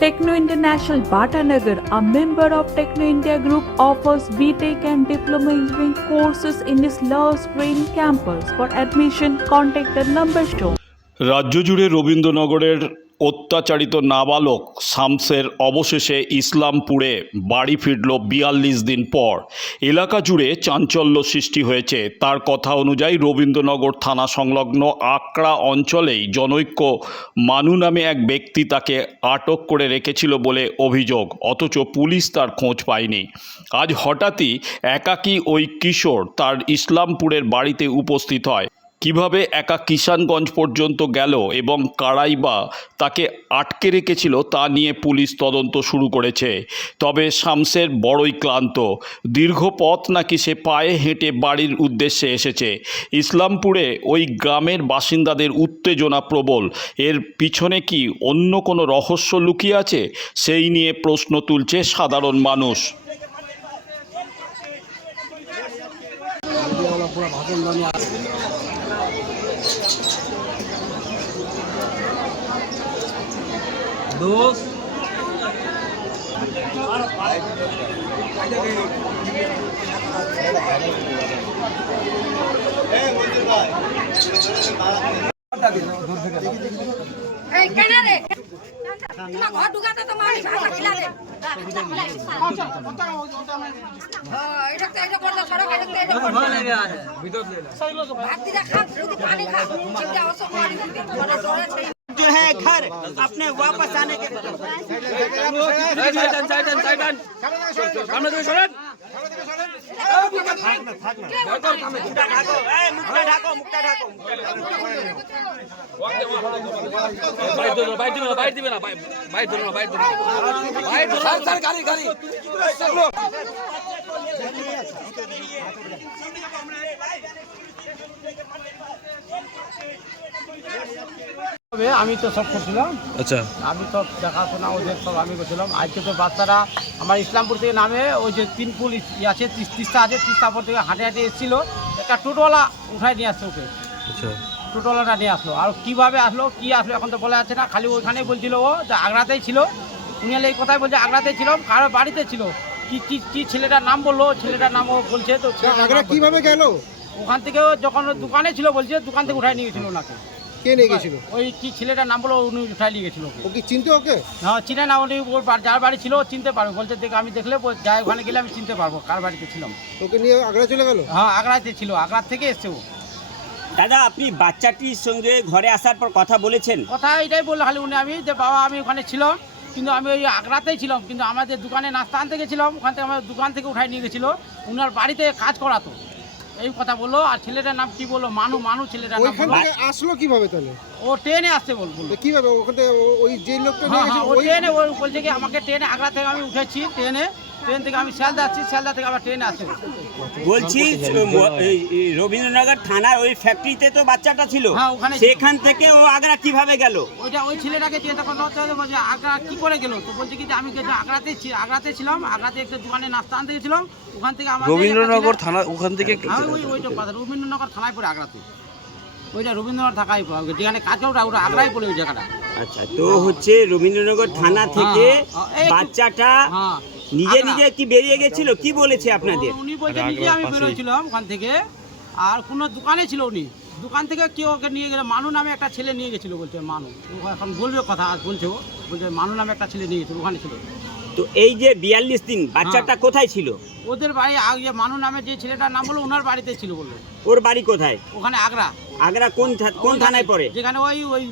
Techno International Bhatanagar, a member of Techno India Group, offers BTEC and Diploma Engineering courses in its Love Spring campus. For admission, contact the number shown. রাজ্য জুড়ে রবীন্দ্রনগরের অত্যাচারিত নাবালক শামসের অবশেষে ইসলামপুরে বাড়ি ফিরল বিয়াল্লিশ দিন পর। এলাকা জুড়ে চাঞ্চল্য সৃষ্টি হয়েছে। তার কথা অনুযায়ী রবীন্দ্রনগর থানা সংলগ্ন আকড়া অঞ্চলেই জনৈক্য মানু নামে এক ব্যক্তি তাকে আটক করে রেখেছিল বলে অভিযোগ, অথচ পুলিশ তার খোঁজ পায়নি। আজ হঠাৎই একাকী ওই কিশোর তার ইসলামপুরের বাড়িতে উপস্থিত হয়। কীভাবে একা কিষানগঞ্জ পর্যন্ত গেল এবং কারাই বা তাকে আটকে রেখেছিল তা নিয়ে পুলিশ তদন্ত শুরু করেছে। তবে শামসের বড়ই ক্লান্ত। দীর্ঘ পথ নাকি সে পায়ে হেঁটে বাড়ির উদ্দেশ্যে এসেছে। ইসলামপুরে ওই গ্রামের বাসিন্দাদের উত্তেজনা প্রবল। এর পিছনে কি অন্য কোনো রহস্য লুকিয়ে আছে? সেই নিয়ে প্রশ্ন তুলছে সাধারণ মানুষ। দোষ ঘর ঢুকাতে তো মাছ খিলাবে ভাত দিলে খাস পানি খাস घर अपने वापस आने के साइडन साइडन আমি তো সব করছিলাম। আচ্ছা। আমি সব দেখাশোনা ওদের সব আমি করছিলাম। আজকে তো বাচ্চারা আমার ইসলামপুর থেকে নামে ওই যে তিন পুল ইয়ে আছে তিস্তা আছে তিস্তা পর থেকে হাঁটে হাঁটে এসেছিল। একটা টোটোওয়ালা উঠাই নিয়ে আসছে ওকে। আচ্ছা। টোটোওয়ালাটা নিয়ে আসলো। আর কীভাবে আসলো কি আসলো এখন তো বলা যাচ্ছে না। খালি ওইখানেই বলছিল ও যে আগ্রাতেই ছিল। উনি এই কথাই বলছে আগ্রাতেই ছিলাম কারও বাড়িতে ছিল। কি কি কি ছেলেটার নাম বলল ছেলেটার নাম ও বলছে তো কীভাবে গেল? ওখান থেকে যখন দোকানে ছিল বলছে দোকান থেকে উঠাই নিয়ে ওনাকে। কে নিয়ে গেছিল? ওই কি ছেলেটার নাম বলো উনি উঠাই নিয়ে গেছিল ওকে। ও কি চিনতে ওকে? না চিনে না উনি ওর বা- যার বাড়ি ছিল ও চিনতে পারবে। বলছে দেখ আমি দেখলে যাই ওখানে গেলে আমি চিনতে পারব কার বাড়িতে ছিলাম ওকে নিয়ে আগ্রা চলে গেল? হ্যাঁ আগ্রাতে ছিল আগ্রার থেকে এসছে ও। দাদা আপনি বাচ্চাটির সঙ্গে ঘরে আসার পর কথা বলেছেন? কথা এটাই বলল খালি উনি আমি যে বাবা আমি ওখানে ছিলাম কিন্তু আমি ওই আগ্রাতেই ছিলাম কিন্তু আমাদের দোকানে নাস্তা আনতে গেছিলাম ওখান থেকে আমার দোকান থেকে উঠাই নিয়ে গেছিল। উনার বাড়িতে কাজ করাতো। এই কথা বলল আর ছেলেটার নাম কি বলল মানু মানু ছেলেটার নাম ওইখান বলল। থেকে আসলো কীভাবে তাহলে? ও ট্রেনে আসছে বল বলল কীভাবে? ওখান থেকে ও- ওই যে লোকটা নিয়ে হ্যাঁ হ্যাঁ ও ওই ট্রেনে ও বলছে কি আমাকে ট্রেনে আগ্রা থেকে আমি উঠেছি ট্রেনে। ট্রেন থেকে আমি শিয়ালদা আসছি শিয়ালদা থেকে আবার ট্রেনে আসছে বলছি এই- রবীন্দ্রনগর থানার ওই ফ্যাক্টরিতে তো বাচ্চাটা ছিল। হ্যাঁ, ওখানে সেখান থেকে ও আগ্রা কীভাবে গেল? ওইটা ওই ছেলেটাকে চিন্তা করতে হচ্ছে যে বলছে আগ্রা কি করে গেল? তো বলছে কি যে আমি আগ্রাতে আগ্রাতে ছিলাম আগ্রাতে একটা দোকানে নাস্তা আনতে গেছিলাম। ওখান থেকে আমার রবীন্দ্রনগর থানা ওখান থেকে হ্যাঁ ওই ওইটা কথা রবীন্দ্রনগর থানায় পড়ে আগ্রাতে। ওইটা রবীন্দ্রনগর থাকায় পড়ে যেখানে কাজ ওটা ওটা আগ্রায় পড়ে ওই জায়গাটা। আচ্ছা তো হচ্ছে রবীন্দ্রনগর থানা থেকে হ্যাঁ, এই বাচ্চাটা হ্যাঁ নিজে নিজে কি বেরিয়ে গেছিল? কি বলেছে আপনাদের? উনি বলছে নিজে আমি বেরোছিলাম ওখান থেকে। আর কোনো দোকানে ছিল উনি। দোকান থেকে কেউ ওকে নিয়ে গেলে। মানু নামে একটা ছেলে নিয়ে গেছিল বলছে মানু। ও এখন বলবে কথা আজ বলছে ও। বলছে মানু নামে একটা ছেলে নিয়ে গেছিল ওখানে ছিল। তো এই যে বিয়াল্লিশ দিন বাচ্চাটা হ্যাঁ। কোথায় ছিল? ওদের বাড়ি আগে মানু নামে যে ছেলেটার নাম বলল ওনার বাড়িতে ছিল বলল। ওর বাড়ি কোথায়? ওখানে আগ্রা। আগ্রা কোন কোন থানায় পড়ে যেখানে ওই ওই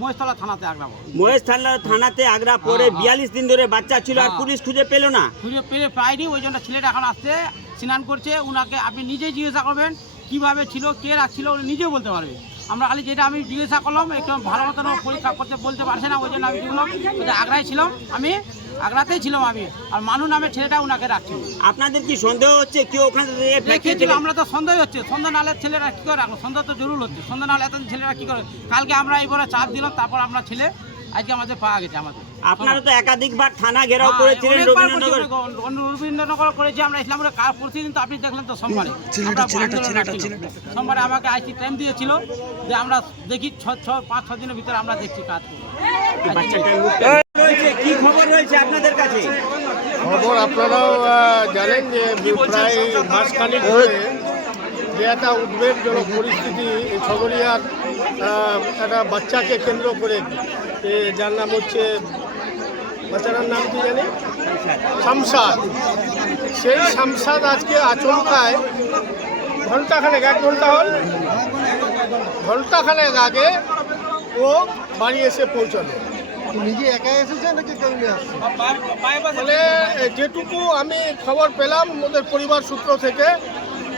মহেশতলা থানাতে আগ্রা বলে। মহেশ থানা থানাতে আগ্রা পরে হ্যাঁ, হ্যাঁ। বিয়াল্লিশ দিন ধরে বাচ্চা ছিল আর হ্যাঁ। পুলিশ খুঁজে পেল না খুঁজে পেয়ে পাইনি ওই জন্য ছেলেটা এখন আসছে স্নান করছে ওনাকে আপনি নিজেই জিজ্ঞাসা করবেন কীভাবে ছিল কে রাখছিল উনি নিজেও বলতে পারবে আমরা খালি যেটা আমি জিজ্ঞাসা করলাম একটু ভালো মতন পরীক্ষা করতে বলতে পারছে না ওই জন্য আমি বললাম যে আগ্রায় ছিলাম আমি আগ্রাতেই ছিলাম আমি। আর মানু নামে ছেলেটা ওনাকে রাখছিল আপনাদের কি সন্দেহ হচ্ছে? কেউ ওখানে আমরা তো সন্দেহ হচ্ছে। সন্ধ্যা নালে ছেলেরা কি করে রাখল? সন্ধ্যা তো জরুর হচ্ছে। সন্ধ্যা নালে এত ছেলেরা কি করে? কালকে আমরা এইবারে চাপ দিলাম তারপর আমরা ছেলে আজকে আমাদের পাওয়া গেছে আমাদের। আপনারা তো একাধিকবার থানা ঘেরাও হ্যাঁ, করেছিলেন রবীন্দ্রনগর রবীন্দ্রনগর করেছি আমরা ইসলামপুরে কার প্রতিদিন তো আপনি দেখলেন তো সোমবারে। সোমবারে আমাকে আইসি টাইম দিয়েছিল যে আমরা দেখি ছ ছ পাঁচ ছ দিনের ভিতরে আমরা দেখছি কাজ করব। খবর আপনারাও জানেন যে প্রায় মাসখানিক ধরে যে একটা উদ্বেগজনক পরিস্থিতি আহ, একটা বাচ্চাকে কেন্দ্র করে যার নাম হচ্ছে বাচ্চাটার নাম কি জানি? শামসাদ। সেই শামসাদ আজকে আচমকায় ঘন্টাখানেক এক ঘণ্টা হল ঘন্টাখানেক আগে ও বাড়ি এসে পৌঁছালো। নিজে একা এসেছে নাকি কেউ নিয়ে আসছে মানে যেটুকু আমি খবর পেলাম ওদের পরিবার সূত্র থেকে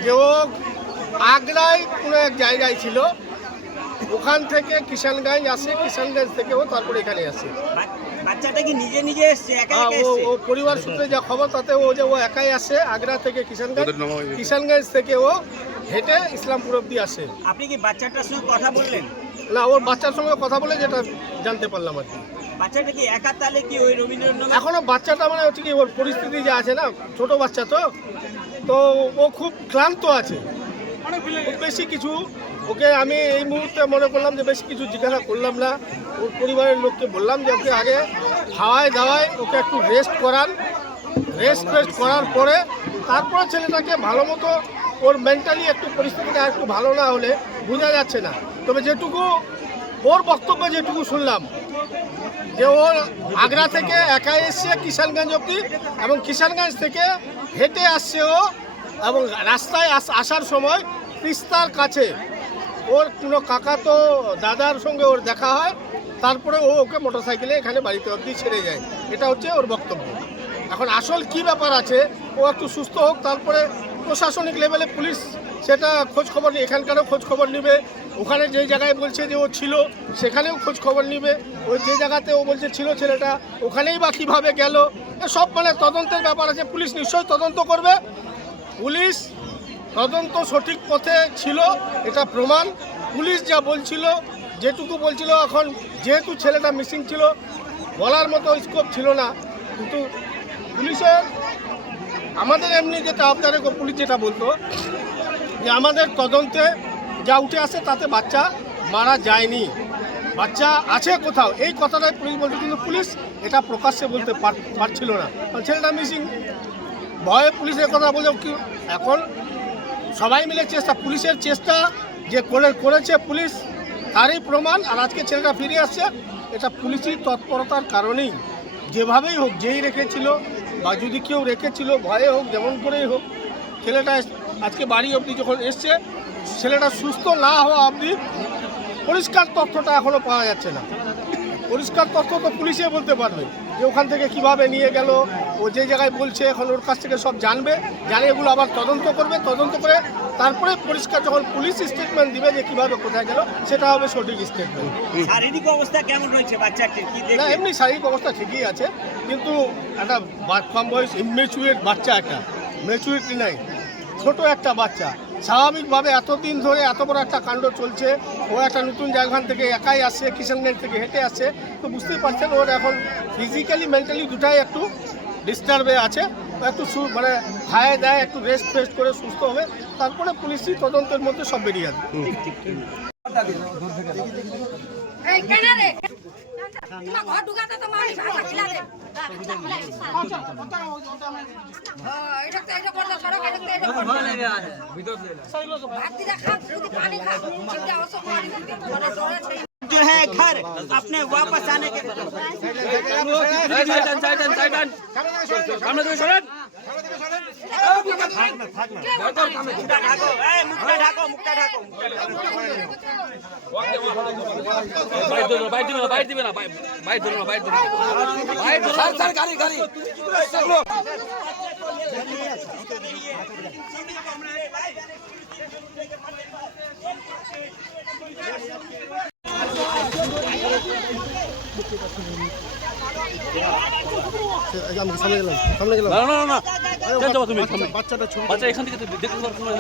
যে ও আগ্রায় কোনো এক জায়গায় ছিল। ওখান থেকে কিষানগঞ্জ আসে কিষানগঞ্জ থেকে ও তারপরে এখানে আসে। বাচ্চাটা কি নিজে নিজে এসছে একা হ্যাঁ, ও এসছে? ও পরিবার সূত্রে যা খবর তাতে ও যে ও একাই আসে আগ্রা থেকে কিষানগঞ্জ কিষানগঞ্জ থেকে ও হেঁটে ইসলামপুর অব্দি আসে। আপনি কি বাচ্চাটার সঙ্গে কথা বললেন? না ওর বাচ্চার সঙ্গে কথা বলে যেটা জানতে পারলাম আর কি। এখনও বাচ্চাটা মানে হচ্ছে কি ওর পরিস্থিতি যে আছে না, ছোট বাচ্চা তো তো ও খুব ক্লান্ত আছে। বেশি কিছু, ওকে আমি এই মুহূর্তে মনে করলাম যে বেশি কিছু জিজ্ঞাসা করলাম না। ওর পরিবারের লোককে বললাম যে ওকে আগে খাওয়ায় দাওয়ায় ওকে একটু রেস্ট করান। রেস্ট ফেস্ট করার পরে তারপরে ছেলেটাকে ভালো মতো ওর মেন্টালি একটু পরিস্থিতিটা একটু ভালো না হলে বোঝা যাচ্ছে না। তবে যেটুকু ওর বক্তব্য যেটুকু শুনলাম যে ও আগ্রা থেকে একা এসছে কিষানগঞ্জ অব্দি এবং কিষানগঞ্জ থেকে হেঁটে আসছে ও এবং রাস্তায় আস- আসার সময় তিস্তার কাছে ওর কোনো কাকা তো দাদার সঙ্গে ওর দেখা হয়, তারপরে ও ওকে মোটরসাইকেলে এখানে বাড়িতে অবধি ছেড়ে যায়। এটা হচ্ছে ওর বক্তব্য। এখন আসল কি ব্যাপার আছে, ও একটু সুস্থ হোক, তারপরে প্রশাসনিক লেভেলে পুলিশ সেটা খোঁজ খবর নিয়ে এখানকারও খোঁজ খবর নিবে ওখানে যে জায়গায় বলছে যে ও ছিল, সেখানেও খোঁজ খবর নিবে। ওই যে জায়গাতে ও বলছে ছিল ছেলেটা, ওখানেই বা কীভাবে গেল? সব মানে তদন্তের ব্যাপার আছে। পুলিশ নিশ্চয়ই তদন্ত করবে। পুলিশ তদন্ত সঠিক পথে ছিল, এটা প্রমাণ। পুলিশ যা বলছিল, যেটুকু বলছিল, এখন যেহেতু ছেলেটা মিসিং ছিল, বলার মতো স্কোপ ছিল না। কিন্তু পুলিশের, আমাদের এমনি যেটা আপনাদের পুলিশ যেটা বলতো, যে আমাদের তদন্তে যা উঠে আসে তাতে বাচ্চা মারা যায়নি। বাচ্চা আছে কোথাও? এই কথাটাই পুলিশ বলছে, কিন্তু পুলিশ এটা প্রকাশ্যে বলতে পার- পারছিল না। কারণ ছেলেটা মিসিং ভয়ে পুলিশের কথা বলে এখন সবাই মিলে চেষ্টা, পুলিশের চেষ্টা যে করে, করেছে পুলিশ, তারই প্রমাণ, আর আজকে ছেলেটা ফিরে আসছে, এটা পুলিশি তৎপরতার কারণেই। যেভাবেই হোক, যেই রেখেছিল, বা যদি কেউ রেখেছিল, ভয়ে হোক, যেমন করেই হোক, ছেলেটা আজকে বাড়ি অবধি যখন এসছে ছেলেটা সুস্থ না হওয়া অবধি পরিষ্কার তথ্যটা এখনও পাওয়া যাচ্ছে না। পরিষ্কার তথ্য তো পুলিশে বলতে পারবে যে ওখান থেকে কীভাবে নিয়ে গেল ও যে জায়গায় বলছে এখন ওর কাছ থেকে সব জানবে জানে এগুলো আবার তদন্ত করবে তদন্ত করে তারপরে পরিষ্কার যখন পুলিশ স্টেটমেন্ট দিবে যে কীভাবে কোথায় গেল সেটা হবে সঠিক স্টেটমেন্ট শারীরিক অবস্থা কেমন রয়েছে বাচ্চাটির? না এমনি শারীরিক অবস্থা ঠিকই আছে কিন্তু একটা কম বয়স ইমেচুরেট বাচ্চা একটা ম্যাচুরিটি নাই ছোট একটা বাচ্চা। স্বাভাবিকভাবে এতদিন ধরে এত বড় একটা কাণ্ড চলছে ও একটা নতুন জায়গান থেকে একাই আসছে কিষানগঞ্জ থেকে হেঁটে আসছে তো বুঝতেই পারছেন ওর এখন ফিজিক্যালি মেন্টালি দুটাই একটু ডিস্টার্বে আছে ও একটু সু- মানে খায় দেয় একটু রেস্ট ফেস্ট করে সুস্থ হবে তারপরে পুলিশি তদন্তের মধ্যে সব বেরিয়ে আসবে। এই কেনা রে তোমার ঘর ঢুকাতে তো মারি ভাষা খিলা রে হ্যাঁ, এটা তো এটা করতে সড়ক এটা তো এটা করতে ভাত দিলে খা শুধু পানি খা চিন্তা অসুখ মারি মানে ডরে ছেড়ে जो है घर अपने वापस आने के থাক না থাক না মুখটা ঢাকো এই মুখটা ঢাকো মুখটা ঢাকো বাইর ধরো বাইর দিবে না বাইর দিবে না বাইর ধরো না বাইর ধরো বাইর ধরো স্যার স্যার গাড়ি গাড়ি Thank you. আমি সামনে গেলাম সামনে গেলাম। না না না না। চল যাও তুমি সামনে বাচ্চাটা ছবি বাচ্চা এখান থেকে দেখতে পারছ না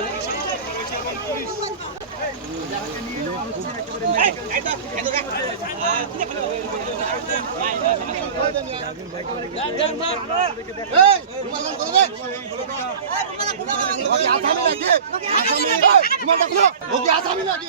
ওকে আসামি নাকি?